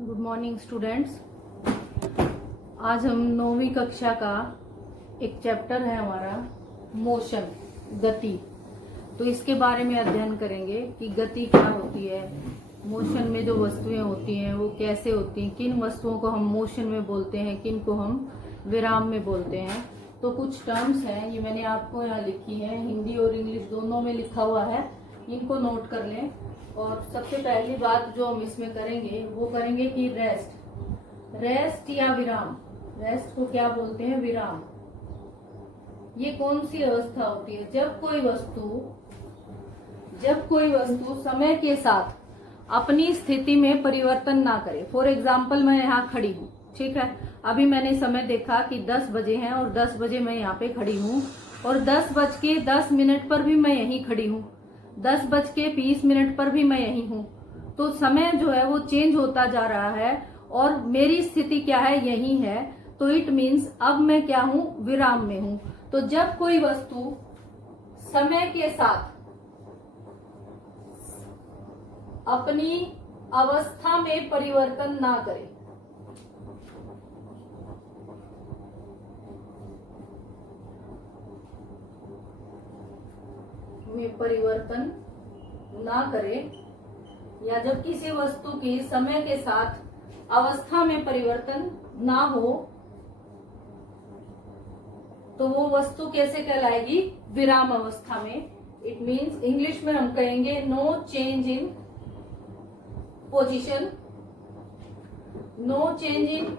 Good morning students. आज हम 9वीं कक्षा का एक चैप्टर है हमारा मोशन, गति। तो इसके बारे में अध्ययन करेंगे कि गति क्या होती है, मोशन में जो वस्तुएं होती हैं वो कैसे होती हैं, किन वस्तुओं को हम मोशन में बोलते हैं, किन को हम विराम में बोलते हैं। तो कुछ टर्म्स हैं, ये मैंने आपको यहाँ लिखी है, हिंदी और इंग्लिश दोनों में लिखा हुआ है, इनको नोट कर लें। और सबसे पहली बात जो हम इसमें करेंगे वो करेंगे कि रेस्ट या विराम। रेस्ट को क्या बोलते हैं? विराम। ये कौन सी अवस्था होती है? जब कोई वस्तु समय के साथ अपनी स्थिति में परिवर्तन ना करे। फॉर एग्जाम्पल, मैं यहाँ खड़ी हूँ, ठीक है, अभी मैंने समय देखा कि 10 बजे हैं और 10 बजे मैं यहाँ पे खड़ी हूँ और 10:10 पर भी मैं यहीं खड़ी हूँ, 10:20 पर भी मैं यहीं हूँ। तो समय जो है वो चेंज होता जा रहा है और मेरी स्थिति क्या है? यही है। तो इट मीन्स अब मैं क्या हूँ? विराम में हूँ। तो जब कोई वस्तु समय के साथ अपनी अवस्था में परिवर्तन ना करे, या जब किसी वस्तु की समय के साथ अवस्था में परिवर्तन ना हो तो वो वस्तु कैसे कहलाएगी? विराम अवस्था में। इट मीन्स इंग्लिश में हम कहेंगे no change in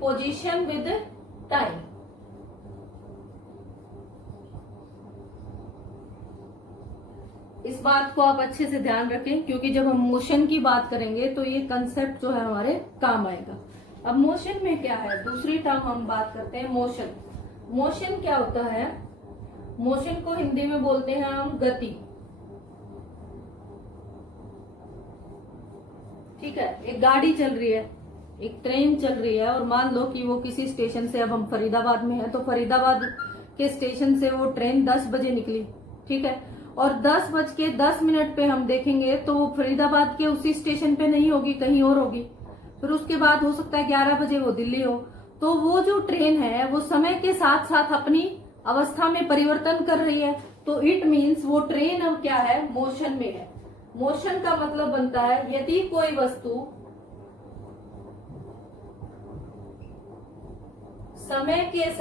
position with time. इस बात को आप अच्छे से ध्यान रखें, क्योंकि जब हम मोशन की बात करेंगे तो ये कंसेप्ट जो है हमारे काम आएगा। अब मोशन में क्या है? दूसरी टर्म हम बात करते हैं मोशन। मोशन क्या होता है? मोशन को हिंदी में बोलते हैं हम गति। ठीक है, एक गाड़ी चल रही है, एक ट्रेन चल रही है और मान लो कि वो किसी स्टेशन से, अब हम फरीदाबाद में हैं तो फरीदाबाद के स्टेशन से वो ट्रेन 10 बजे निकली, ठीक है, और 10:10 पे हम देखेंगे तो वो फरीदाबाद के उसी स्टेशन पे नहीं होगी, कहीं और होगी। फिर उसके बाद हो सकता है 11 बजे वो दिल्ली हो। तो वो जो ट्रेन है वो समय के साथ साथ अपनी अवस्था में परिवर्तन कर रही है। तो इट मीन्स वो ट्रेन अब क्या है? मोशन में है। मोशन का मतलब बनता है यदि कोई वस्तु समय के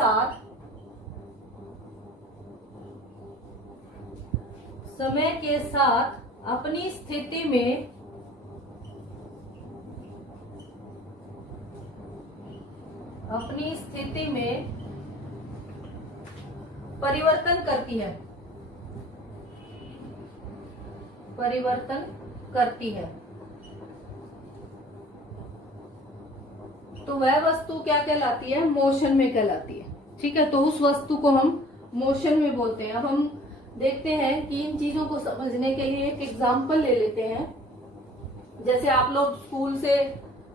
साथ अपनी स्थिति में परिवर्तन करती है तो वह वस्तु क्या कहलाती है? मोशन में कहलाती है। ठीक है, तो उस वस्तु को हम मोशन में बोलते हैं। अब हम देखते हैं कि इन चीजों को समझने के लिए एक एग्जाम्पल ले लेते हैं। जैसे आप लोग स्कूल से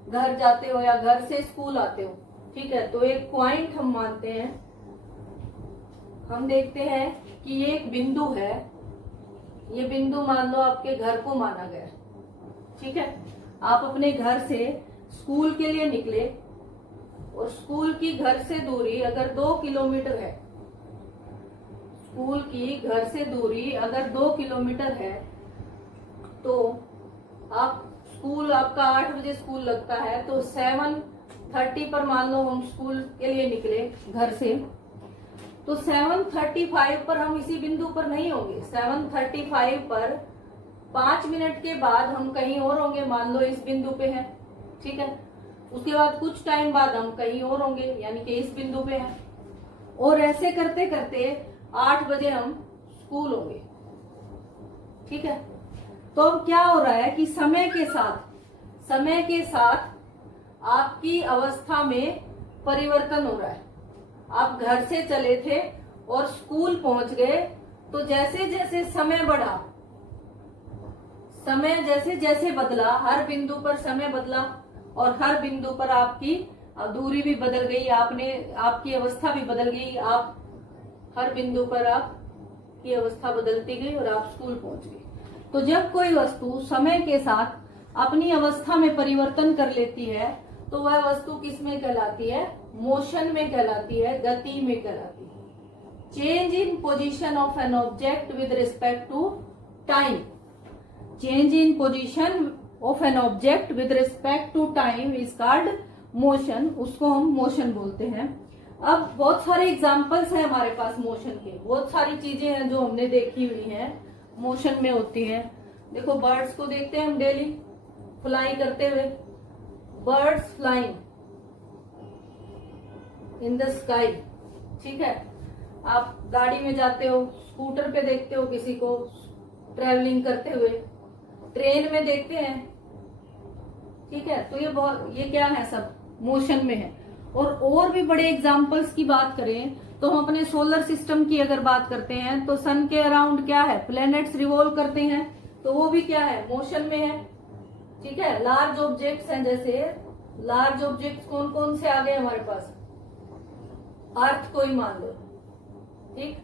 घर जाते हो या घर से स्कूल आते हो, ठीक है, तो एक पॉइंट हम मानते हैं, हम देखते हैं कि ये एक बिंदु है, ये बिंदु मान लो आपके घर को माना गया, ठीक है। आप अपने घर से स्कूल के लिए निकले और स्कूल की घर से दूरी अगर 2 किलोमीटर है, स्कूल की घर से दूरी अगर 2 किलोमीटर है तो आपका 8 बजे स्कूल लगता है, तो 7:30 पर मान लो हम स्कूल के लिए निकले घर से, तो 7:35 पर हम इसी बिंदु पर नहीं होंगे। 7:35 पर 5 मिनट के बाद हम कहीं और होंगे, मान लो इस बिंदु पे है, ठीक है। उसके बाद कुछ टाइम बाद हम कहीं और होंगे, यानी कि इस बिंदु पे है, और ऐसे करते करते 8 बजे हम स्कूल होंगे, ठीक है। तो अब क्या हो रहा है कि समय के साथ आपकी अवस्था में परिवर्तन हो रहा है। आप घर से चले थे और स्कूल पहुंच गए, तो जैसे जैसे समय बढ़ा, समय जैसे जैसे बदला, हर बिंदु पर समय बदला और हर बिंदु पर आपकी दूरी भी बदल गई, आपकी अवस्था भी बदल गई। आप हर बिंदु पर आपकी अवस्था बदलती गई और आप स्कूल पहुंच गए। तो जब कोई वस्तु समय के साथ अपनी अवस्था में परिवर्तन कर लेती है तो वह वस्तु किस में कहलाती है? मोशन में कहलाती है, गति में कहलाती है। Change in position of an object with respect to time, change in position of an object with respect to time is called motion, उसको हम मोशन बोलते हैं। अब बहुत सारे एग्जाम्पल्स हैं हमारे पास मोशन के, बहुत सारी चीजें हैं जो हमने देखी हुई हैं मोशन में होती हैं। देखो बर्ड्स को देखते हैं हम डेली फ्लाई करते हुए, birds flying in the sky, ठीक है। आप गाड़ी में जाते हो, स्कूटर पे देखते हो किसी को ट्रेवलिंग करते हुए, ट्रेन में देखते हैं, ठीक है। तो ये क्या है? सब मोशन में है। और भी बड़े एग्जाम्पल्स की बात करें तो हम अपने सोलर सिस्टम की अगर बात करते हैं तो सन के अराउंड क्या है? प्लैनेट्स रिवॉल्व करते हैं, तो वो भी क्या है? मोशन में है, ठीक है। लार्ज ऑब्जेक्ट्स हैं, जैसे लार्ज ऑब्जेक्ट्स कौन कौन से आ गए हमारे पास? अर्थ को ही मान लो, ठीक।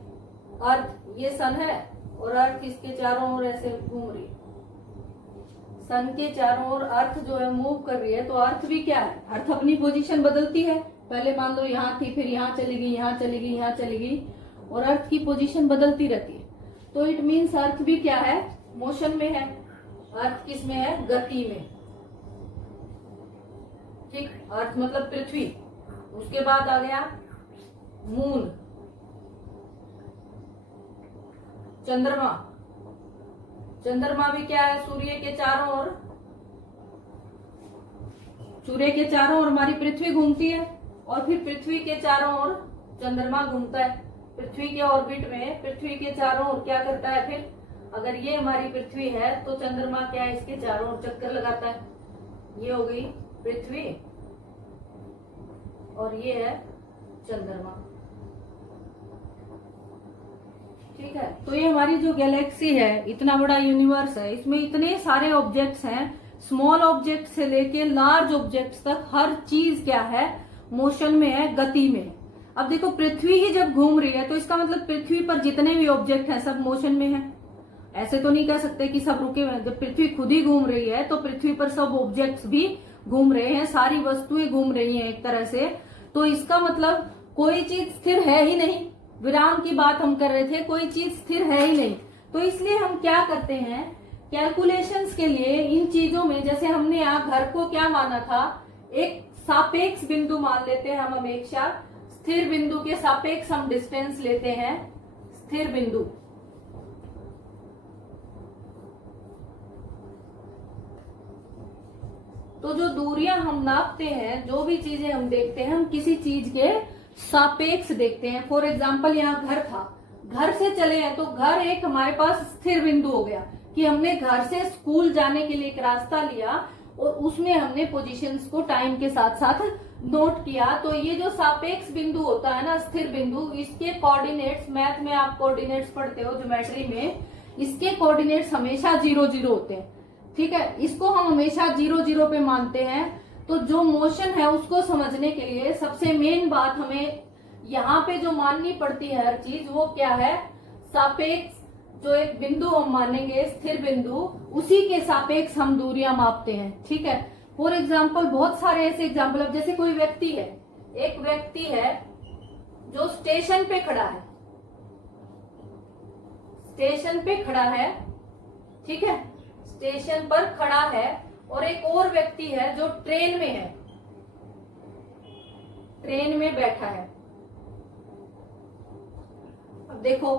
अर्थ, ये सन है और अर्थ इसके चारों ओर ऐसे घूम रही है, सन के चारों ओर अर्थ जो है मूव कर रही है। तो अर्थ भी क्या है? अर्थ अपनी पोजीशन बदलती है, पहले मान लो यहाँ थी, फिर यहाँ चली गई, यहाँ चली गई, यहाँ चली गई, और अर्थ की पोजीशन बदलती रहती है। तो इट मीन्स अर्थ भी क्या है? मोशन में है। अर्थ किस में है? गति में, ठीक। अर्थ मतलब पृथ्वी। उसके बाद आ गया मून, चंद्रमा। चंद्रमा भी क्या है? सूर्य के चारों ओर, सूर्य के चारों ओर हमारी पृथ्वी घूमती है और फिर पृथ्वी के चारों ओर चंद्रमा घूमता है। पृथ्वी के ऑर्बिट में पृथ्वी के चारों ओर क्या करता है? फिर अगर ये हमारी पृथ्वी है तो चंद्रमा क्या है? इसके चारों ओर चक्कर लगाता है। ये हो गई पृथ्वी और ये है चंद्रमा, ठीक है। तो ये हमारी जो गैलेक्सी है, इतना बड़ा यूनिवर्स है, इसमें इतने सारे ऑब्जेक्ट्स हैं, स्मॉल ऑब्जेक्ट से लेके लार्ज ऑब्जेक्ट्स तक हर चीज क्या है? मोशन में है, गति में। अब देखो पृथ्वी ही जब घूम रही है तो इसका मतलब पृथ्वी पर जितने भी ऑब्जेक्ट हैं सब मोशन में है। ऐसे तो नहीं कह सकते कि सब रुके हुए हैं। जब पृथ्वी खुद ही घूम रही है तो पृथ्वी पर सब ऑब्जेक्ट्स भी घूम रहे हैं, सारी वस्तुएं घूम रही हैं एक तरह से। तो इसका मतलब कोई चीज स्थिर है ही नहीं। विराम की बात हम कर रहे थे, कोई चीज स्थिर है ही नहीं। तो इसलिए हम क्या करते हैं? कैलकुलेशंस के लिए इन चीजों में, जैसे हमने यहाँ घर को क्या माना था? एक सापेक्ष बिंदु मान लेते हैं हम हमेशा। स्थिर बिंदु के सापेक्ष हम डिस्टेंस लेते हैं, स्थिर बिंदु। तो जो दूरियां हम नापते हैं, जो भी चीजें हम देखते हैं, हम किसी चीज के सापेक्ष देखते हैं। फॉर एग्जाम्पल यहाँ घर था, घर से चले हैं तो घर एक हमारे पास स्थिर बिंदु हो गया कि हमने घर से स्कूल जाने के लिए एक रास्ता लिया और उसमें हमने पोजीशंस को टाइम के साथ साथ नोट किया। तो ये जो सापेक्ष बिंदु होता है ना, स्थिर बिंदु, इसके कोऑर्डिनेट्स, मैथ में आप कोऑर्डिनेट्स पढ़ते हो ज्योमेट्री में, इसके कोऑर्डिनेट्स हमेशा 0 0 होते हैं, ठीक है। इसको हम हमेशा 0 0 पे मानते हैं। तो जो मोशन है उसको समझने के लिए सबसे मेन बात हमें यहाँ पे जो माननी पड़ती है हर चीज, वो क्या है? सापेक्ष। जो एक बिंदु हम मानेंगे स्थिर बिंदु, उसी के सापेक्ष हम दूरियां मापते हैं, ठीक है। फॉर एग्जाम्पल बहुत सारे ऐसे एग्जाम्पल, अब जैसे कोई व्यक्ति है, एक व्यक्ति है जो स्टेशन पे खड़ा है, स्टेशन पे खड़ा है, ठीक है, स्टेशन पर खड़ा है, और एक और व्यक्ति है जो ट्रेन में है, ट्रेन में बैठा है। अब देखो,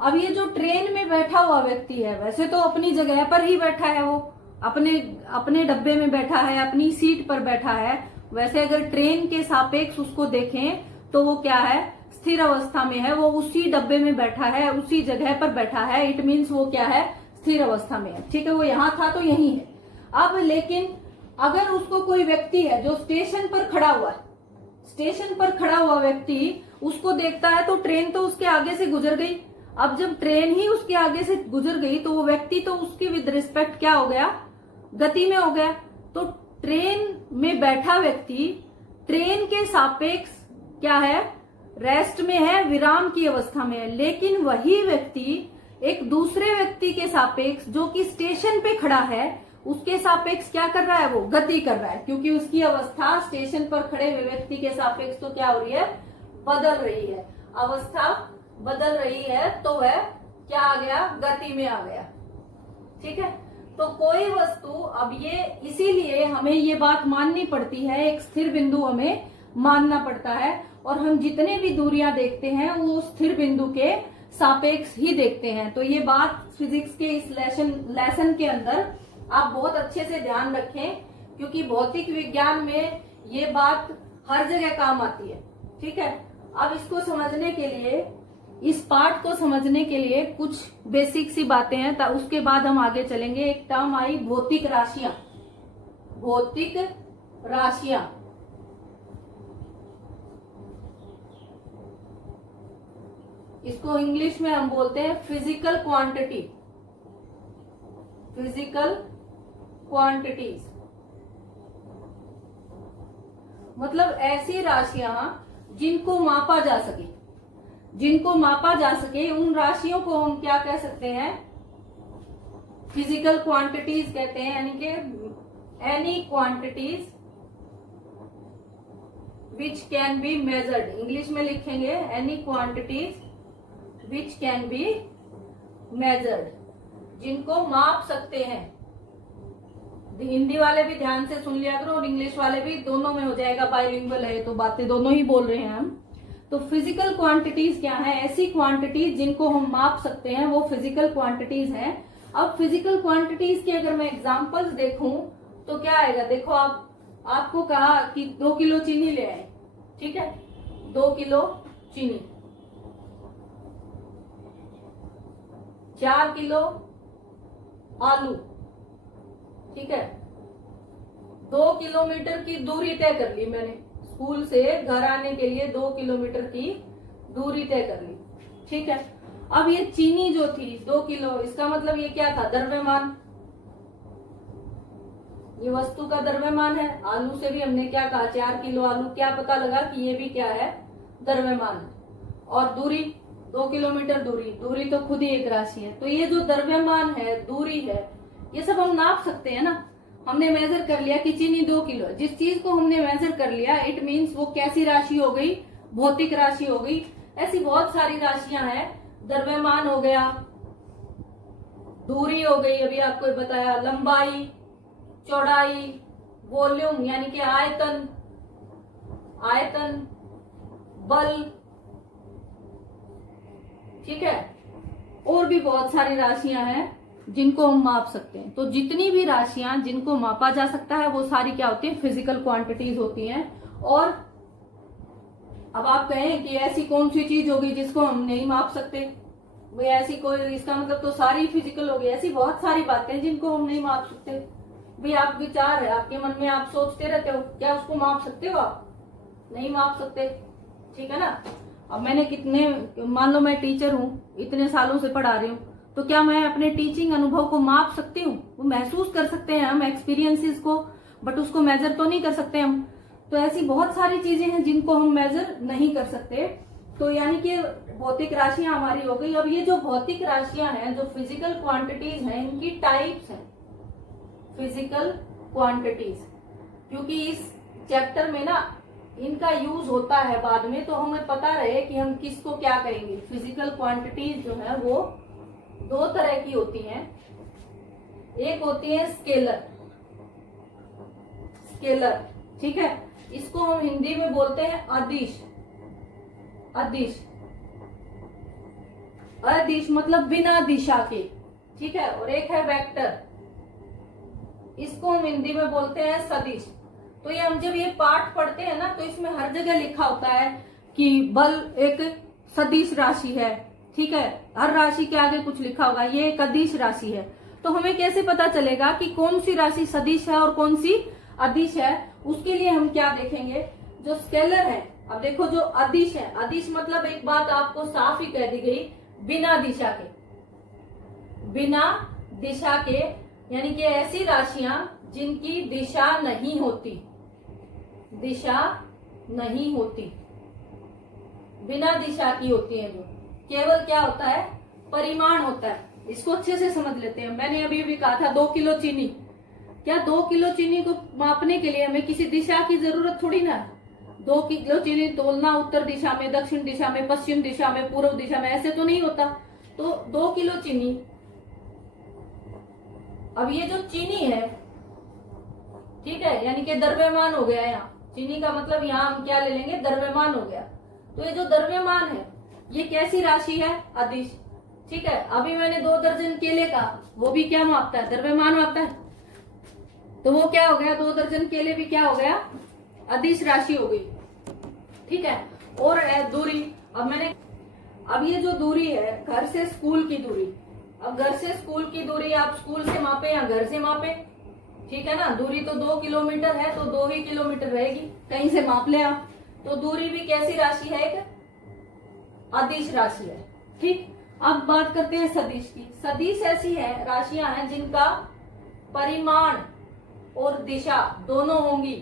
अब ये जो ट्रेन में बैठा हुआ व्यक्ति है, वैसे तो अपनी जगह पर ही बैठा है, वो अपने डब्बे में बैठा है, अपनी सीट पर बैठा है। वैसे अगर ट्रेन के सापेक्ष उसको देखें तो वो क्या है? स्थिर अवस्था में है, वो उसी डब्बे में बैठा है, उसी जगह पर बैठा है। इट मीन्स वो क्या है? स्थिर अवस्था में है, ठीक है। वो यहाँ था तो यहीं है। अब लेकिन अगर उसको कोई व्यक्ति है जो स्टेशन पर खड़ा हुआ है, स्टेशन पर खड़ा हुआ व्यक्ति उसको देखता है तो ट्रेन तो उसके आगे से गुजर गई। अब जब ट्रेन ही उसके आगे से गुजर गई तो वो व्यक्ति तो उसकी विद रिस्पेक्ट क्या हो गया? गति में हो गया। तो ट्रेन में बैठा व्यक्ति ट्रेन के सापेक्ष क्या है? रेस्ट में है, विराम की अवस्था में है। लेकिन वही व्यक्ति एक दूसरे व्यक्ति के सापेक्ष जो कि स्टेशन पे खड़ा है, उसके सापेक्ष क्या कर रहा है, वो गति कर रहा है, क्योंकि उसकी अवस्था स्टेशन पर खड़े हुए व्यक्ति के सापेक्ष तो क्या हो रही है, बदल रही है। अवस्था बदल रही है तो वह क्या आ गया, गति में आ गया। ठीक है, तो कोई वस्तु, अब ये इसीलिए हमें ये बात माननी पड़ती है, एक स्थिर बिंदु हमें मानना पड़ता है, और हम जितने भी दूरियां देखते हैं वो स्थिर बिंदु के सापेक्ष ही देखते हैं। तो ये बात फिजिक्स के इस लेसन के अंदर आप बहुत अच्छे से ध्यान रखें, क्योंकि भौतिक विज्ञान में ये बात हर जगह काम आती है। ठीक है, अब इसको समझने के लिए, इस पार्ट को समझने के लिए कुछ बेसिक सी बातें हैं, उसके बाद हम आगे चलेंगे। एक टर्म आई भौतिक राशियां। भौतिक राशियां, इसको इंग्लिश में हम बोलते हैं फिजिकल क्वांटिटी। फिजिकल क्वांटिटीज मतलब ऐसी राशियां जिनको मापा जा सके, जिनको मापा जा सके, उन राशियों को हम क्या कह सकते हैं, फिजिकल क्वांटिटीज कहते हैं। यानी कि any quantities which can be measured, English में लिखेंगे any quantities which can be measured, जिनको माप सकते हैं। हिंदी वाले भी ध्यान से सुन लिया करो और इंग्लिश वाले भी, दोनों में हो जाएगा, बाइलिंगुअल है तो बातें दोनों ही बोल रहे हैं हम। तो फिजिकल क्वांटिटीज क्या है, ऐसी क्वांटिटीज जिनको हम माप सकते हैं, वो फिजिकल क्वांटिटीज हैं। अब फिजिकल क्वांटिटीज के अगर मैं एग्जांपल्स देखूं तो क्या आएगा, देखो आपको कहा कि 2 किलो चीनी ले आए। ठीक है, 2 किलो चीनी, 4 किलो आलू। ठीक है, 2 किलोमीटर की दूरी तय कर ली मैंने, स्कूल से घर आने के लिए 2 किलोमीटर की दूरी तय कर ली। ठीक है, अब ये चीनी जो थी 2 किलो, इसका मतलब ये क्या था, द्रव्यमान, ये वस्तु का द्रव्यमान है। आलू से भी हमने क्या कहा, 4 किलो आलू, क्या पता लगा कि ये भी क्या है, द्रव्यमान है। और दूरी 2 किलोमीटर दूरी तो खुद ही एक राशि है। तो ये जो द्रव्यमान है, दूरी है, ये सब हम नाप सकते हैं ना। हमने मेजर कर लिया कि चीनी 2 किलो, जिस चीज को हमने मेजर कर लिया, इट मीन्स वो कैसी राशि हो गई, भौतिक राशि हो गई। ऐसी बहुत सारी राशियां हैं, द्रव्यमान हो गया, दूरी हो गई, अभी आपको बताया, लंबाई, चौड़ाई, वॉल्यूम यानी कि आयतन, बल। ठीक है, और भी बहुत सारी राशियां हैं जिनको हम माप सकते हैं। तो जितनी भी राशियां जिनको मापा जा सकता है वो सारी क्या होती है, फिजिकल क्वांटिटीज होती हैं। और अब आप कहें कि ऐसी कौन सी चीज होगी जिसको हम नहीं माप सकते, भाई ऐसी कोई, इसका मतलब तो सारी फिजिकल होगी। ऐसी बहुत सारी बातें जिनको हम नहीं माप सकते। भाई आप विचार है आपके मन में, आप सोचते रहते हो, क्या उसको माप सकते हो आप, नहीं माप सकते। ठीक है ना। अब मैंने कितने, मान लो मैं टीचर हूँ, इतने सालों से पढ़ा रही हूँ, तो क्या मैं अपने टीचिंग अनुभव को माप सकती हूँ, वो महसूस कर सकते हैं हम एक्सपीरियंसेस को, बट उसको मेजर तो नहीं कर सकते हम। तो ऐसी बहुत सारी चीजें हैं जिनको हम मेजर नहीं कर सकते। तो यानी कि भौतिक राशियां हमारी हो गई। अब ये जो भौतिक राशियां हैं, जो फिजिकल क्वांटिटीज हैं, इनकी टाइप्स हैं फिजिकल क्वांटिटीज, क्योंकि इस चैप्टर में ना इनका यूज होता है बाद में, तो हमें पता रहे कि हम किसको क्या कहेंगे। फिजिकल क्वांटिटीज जो है वो 2 तरह की होती हैं। एक होती है स्केलर, ठीक है, इसको हम हिंदी में बोलते हैं अदिश। अदिश मतलब बिना दिशा के। ठीक है, और एक है वेक्टर, इसको हम हिंदी में बोलते हैं सदिश। तो ये हम जब ये पाठ पढ़ते हैं ना, तो इसमें हर जगह लिखा होता है कि बल एक सदिश राशि है। ठीक है, हर राशि के आगे कुछ लिखा होगा, ये एक अदिश राशि है। तो हमें कैसे पता चलेगा कि कौन सी राशि सदिश है और कौन सी अदिश है, उसके लिए हम क्या देखेंगे, जो स्केलर है। अब देखो जो अदिश है, अदिश मतलब एक बात आपको साफ ही कह दी गई, बिना दिशा के, यानी कि ऐसी राशियां जिनकी दिशा नहीं होती, बिना दिशा की होती है, जो केवल क्या होता है, परिमाण होता है। इसको अच्छे से समझ लेते हैं। मैंने अभी कहा था 2 किलो चीनी, क्या 2 किलो चीनी को मापने के लिए हमें किसी दिशा की जरूरत थोड़ी ना है। 2 किलो चीनी तोलना उत्तर दिशा में, दक्षिण दिशा में, पश्चिम दिशा में, पूर्व दिशा में, ऐसे तो नहीं होता। तो 2 किलो चीनी, अब ये जो चीनी है, ठीक है, यानी कि द्रव्यमान हो गया। यहाँ चीनी का मतलब यहाँ हम क्या ले लेंगे, द्रव्यमान हो गया। तो ये जो द्रव्यमान है ये कैसी राशि है, अदिश। ठीक है, अभी मैंने 2 दर्जन केले का, वो भी क्या मापता है, द्रव्यमान मापता है। तो वो क्या हो गया, 2 दर्जन केले भी क्या हो गया, अदिश राशि हो गई। ठीक है, और दूरी, अब ये जो दूरी है घर से स्कूल की दूरी, अब घर से स्कूल की दूरी आप स्कूल से मापे या घर से मापे, ठीक है ना। दूरी तो 2 किलोमीटर है तो 2 ही किलोमीटर रहेगी, कहीं से माप ले आप। तो दूरी भी कैसी राशि है, एक अदिश राशि है। ठीक, अब बात करते हैं सदिश की। सदिश ऐसी है राशियां हैं जिनका परिमाण और दिशा दोनों होंगी।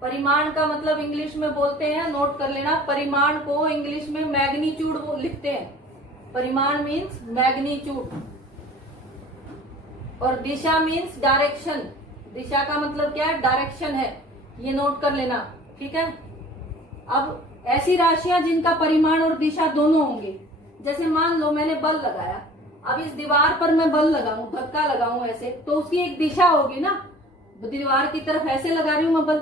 परिमाण का मतलब इंग्लिश में बोलते हैं, नोट कर लेना, परिमाण को इंग्लिश में मैग्नीट्यूड लिखते हैं। परिमाण मीन्स मैग्नीट्यूड और दिशा मीन्स डायरेक्शन। दिशा का मतलब क्या है, डायरेक्शन है, ये नोट कर लेना। ठीक है, अब ऐसी राशियां जिनका परिमाण और दिशा दोनों होंगे, जैसे मान लो मैंने बल लगाया, अब इस दीवार पर मैं बल लगाऊं, धक्का लगाऊं ऐसे, तो उसकी एक दिशा होगी ना, दीवार की तरफ ऐसे लगा रही हूं मैं बल,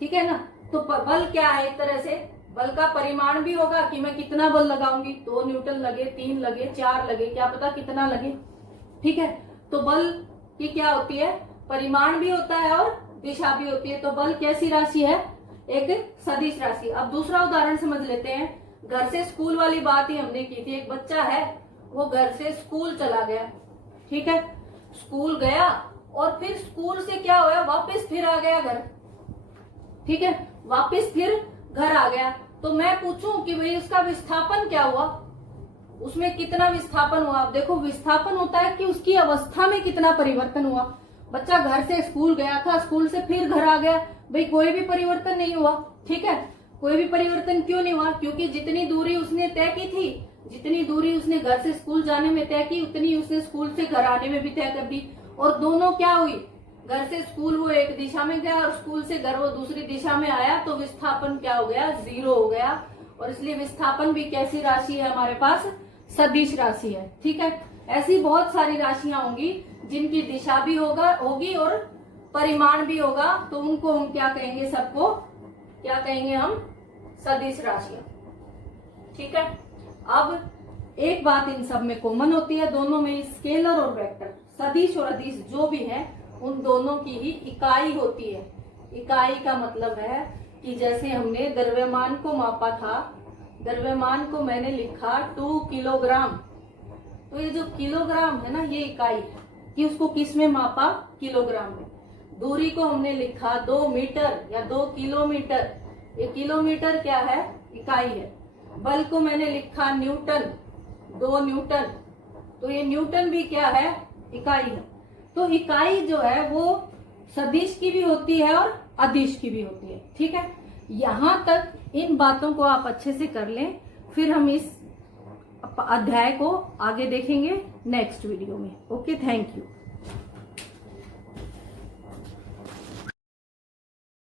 ठीक है ना। तो बल क्या है, एक तरह से बल का परिमाण भी होगा कि मैं कितना बल लगाऊंगी, 2 न्यूटन लगे, 3 लगे, 4 लगे, क्या पता कितना लगे। ठीक है, तो बल की क्या होती है, परिमाण भी होता है और दिशा भी होती है। तो बल कैसी राशि है, एक सदिश राशि। अब दूसरा उदाहरण समझ लेते हैं। घर से स्कूल वाली बात ही हमने की थी। एक बच्चा है, वो घर से स्कूल चला गया, ठीक है, स्कूल गया और फिर स्कूल से क्या हुआ, वापस फिर आ गया घर, ठीक है, वापस फिर घर आ गया। तो मैं पूछूं कि भाई उसका विस्थापन क्या हुआ, उसमें कितना विस्थापन हुआ। आप देखो, विस्थापन होता है कि उसकी अवस्था में कितना परिवर्तन हुआ। बच्चा घर से स्कूल गया था, स्कूल से फिर घर आ गया, भाई कोई भी परिवर्तन नहीं हुआ। ठीक है, कोई भी परिवर्तन क्यों नहीं हुआ, क्योंकि जितनी दूरी उसने तय की थी, जितनी दूरी उसने घर से स्कूल जाने में तय की, उतनी उसने स्कूल से घर आने में भी तय कर दी। और दोनों क्या हुई, घर से स्कूल वो एक दिशा में गया और स्कूल से घर वो दूसरी दिशा में आया, तो विस्थापन क्या हो गया, 0 हो गया। और इसलिए विस्थापन भी कैसी राशि है हमारे पास, सदिश राशि है। ठीक है, ऐसी बहुत सारी राशियां होंगी जिनकी दिशा भी होगी और परिमाण भी होगा, तो उनको हम क्या कहेंगे, सबको क्या कहेंगे हम, सदिश राशियां। ठीक है, अब एक बात इन सब में कॉमन होती है, दोनों में स्केलर और वेक्टर, सदिश और अदिश जो भी है, उन दोनों की ही इकाई होती है। इकाई का मतलब है कि जैसे हमने द्रव्यमान को मापा था, द्रव्यमान को मैंने लिखा 2 किलोग्राम, तो ये जो किलोग्राम है ना, ये इकाई है कि उसको किस में मापा, किलोग्राम में। दूरी को हमने लिखा 2 मीटर या 2 किलोमीटर, ये किलोमीटर क्या है, इकाई है। बल को मैंने लिखा न्यूटन, 2 न्यूटन, तो ये न्यूटन भी क्या है, इकाई है। तो इकाई जो है वो सदिश की भी होती है और अदिश की भी होती है। ठीक है, यहां तक इन बातों को आप अच्छे से कर लें, फिर हम इस अध्याय को आगे देखेंगे नेक्स्ट वीडियो में। Okay, thank you.